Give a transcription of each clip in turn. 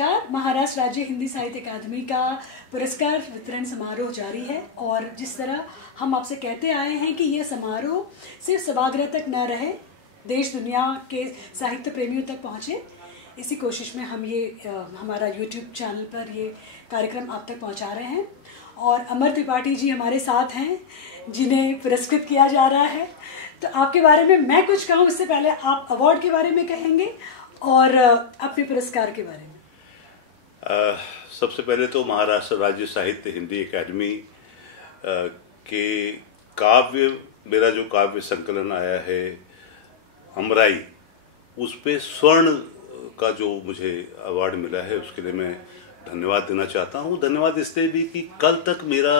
नमस्कार। महाराष्ट्र राज्य हिंदी साहित्य अकादमी का पुरस्कार वितरण समारोह जारी है और जिस तरह हम आपसे कहते आए हैं कि यह समारोह सिर्फ सभागृह तक न रहे, देश दुनिया के साहित्य प्रेमियों तक पहुँचे, इसी कोशिश में हम ये हमारा YouTube चैनल पर ये कार्यक्रम आप तक पहुँचा रहे हैं। और अमर त्रिपाठी जी हमारे साथ हैं जिन्हें पुरस्कृत किया जा रहा है। तो आपके बारे में मैं कुछ कहूँ इससे पहले आप अवार्ड के बारे में कहेंगे और अपने पुरस्कार के बारे में। सबसे पहले तो महाराष्ट्र राज्य साहित्य हिंदी अकादमी के मेरा जो काव्य संकलन आया है हमराई, उस पे स्वर्ण का जो मुझे अवार्ड मिला है उसके लिए मैं धन्यवाद देना चाहता हूँ। धन्यवाद इसलिए भी कि कल तक मेरा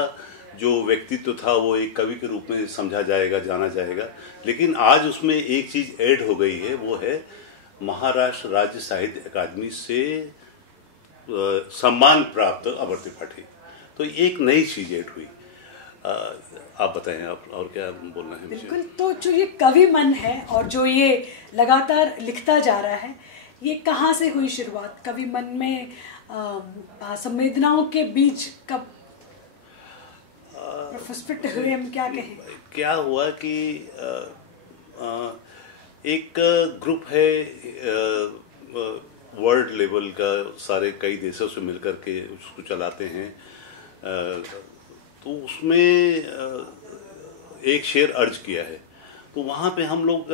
जो व्यक्तित्व था वो एक कवि के रूप में समझा जाएगा, जाना जाएगा, लेकिन आज उसमें एक चीज ऐड हो गई है, वो है महाराष्ट्र राज्य साहित्य अकादमी से सम्मान प्राप्त अमर त्रिपाठी। तो एक नई चीज ऐड हुई। आप बताएं, आप और क्या बोलना है? बिल्कुल। तो जो ये कवि मन है और जो ये लगातार लिखता जा रहा है, ये कहाँ से हुई शुरुआत? कवि मन में संवेदनाओं के बीज कब प्रस्फुटित हुए, हम क्या कहें? क्या हुआ कि एक ग्रुप है वर्ल्ड लेवल का, सारे कई देशों से मिलकर के उसको चलाते हैं। तो उसमें एक शेर अर्ज किया है, तो वहाँ पे हम लोग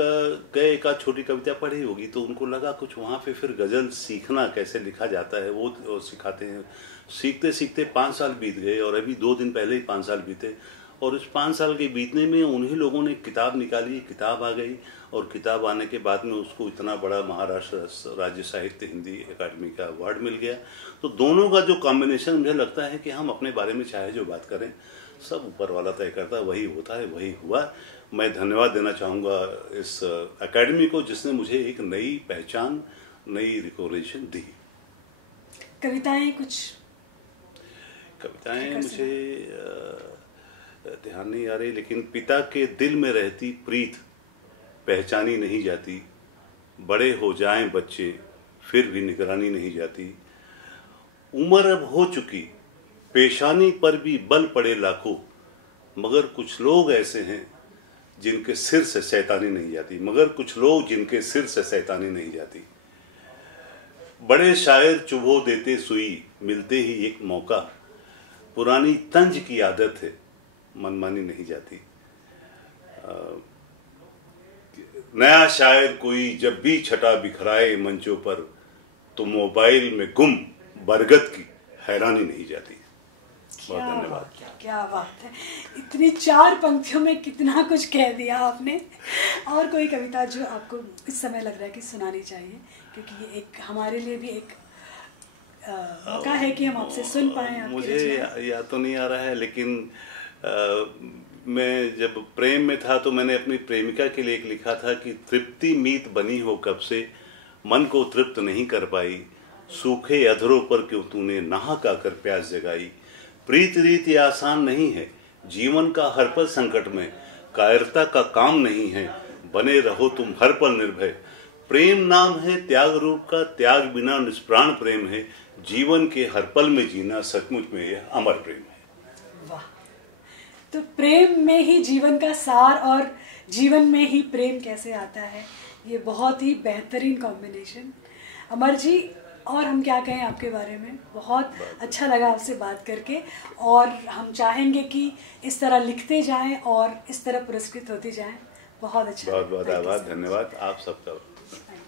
गए, एक आध छोटी कविता पढ़ी होगी, तो उनको लगा कुछ वहाँ पे फिर गज़ल सीखना कैसे लिखा जाता है वो सिखाते हैं। सीखते सीखते 5 साल बीत गए और अभी 2 दिन पहले ही 5 साल बीते, और इस 5 साल के बीतने में उन्हीं लोगों ने किताब निकाली, किताब आ गई, और किताब आने के बाद में उसको इतना बड़ा महाराष्ट्र राज्य साहित्य हिंदी अकादमी का अवार्ड मिल गया। तो दोनों का जो कॉम्बिनेशन, मुझे लगता है कि हम अपने बारे में चाहे जो बात करें, सब ऊपर वाला तय करता है, वही होता है, वही हुआ। मैं धन्यवाद देना चाहूँगा इस अकेडमी को जिसने मुझे एक नई पहचान, नई रिकॉग्निशन दी। कविताएं कुछ? कविताएं मुझे ध्यान नहीं आ रही, लेकिन पिता के दिल में रहती प्रीत पहचानी नहीं जाती, बड़े हो जाएं बच्चे फिर भी निगरानी नहीं जाती, उम्र अब हो चुकी पेशानी पर भी बल पड़े लाखों, मगर कुछ लोग ऐसे हैं जिनके सिर से शैतानी नहीं जाती, मगर कुछ लोग जिनके सिर से शैतानी नहीं जाती, बड़े शायर चुभो देते सुई मिलते ही एक मौका, पुरानी तंज की आदत है मनमानी नहीं जाती, नया शायर कोई जब भी छटा बिखराए मंचों पर, तो मोबाइल में गुम बरगद की हैरानी नहीं जाती। बहुत धन्यवाद। क्या बात है, इतनी 4 पंक्तियों में कितना कुछ कह दिया आपने। और कोई कविता जो आपको इस समय लग रहा है कि सुनानी चाहिए, क्योंकि ये एक हमारे लिए भी एक मौका है कि हम आपसे सुन पाए। मुझे याद तो नहीं आ रहा है, लेकिन मैं जब प्रेम में था तो मैंने अपनी प्रेमिका के लिए एक लिखा था कि तृप्ति मीत बनी हो कब से, मन को तृप्त नहीं कर पाई, सूखे अधरों पर क्यों तूने नाहक आकर प्यास जगाई, प्रीत रीति आसान नहीं है जीवन का हर पल संकट में, कायरता का काम नहीं है बने रहो तुम हर पल निर्भय, प्रेम नाम है त्याग रूप का, त्याग बिना निष्प्राण प्रेम है, जीवन के हर पल में जीना सचमुच में यह अमर प्रेम है। वाह, तो प्रेम में ही जीवन का सार और जीवन में ही प्रेम कैसे आता है, ये बहुत ही बेहतरीन कॉम्बिनेशन। अमर जी, और हम क्या कहें आपके बारे में, बहुत अच्छा लगा आपसे बात करके, और हम चाहेंगे कि इस तरह लिखते जाएं और इस तरह पुरस्कृत होते जाएं। बहुत अच्छा। बहुत बहुत आभार, धन्यवाद आप सबका।